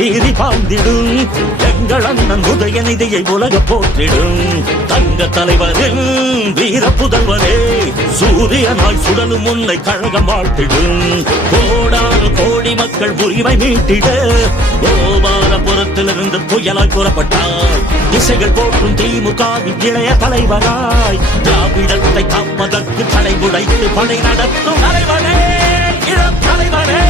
சீறி பாய்ந்திடும் எங்கள் அண்ணன் உதயநிதியை உலக போற்றிடும் தங்க தலைவரின் வீர புதல்வரே சூரியனாய் சுடலும் உன்னை கழகம் வாழ்த்திடும் கோடான கோடி மக்கள் உரிமை மீட்டிட கோபாலபுரத்திலிருந்து புயலாய் புறப்பட்டார் திசைகள் போற்றும் திமுகவின் இளைய தலைவராய் திராவிடத்தை காப்பதற்கு தடை உடைத்து படை நடத்தும் தலைவரே இளம் தலைவரே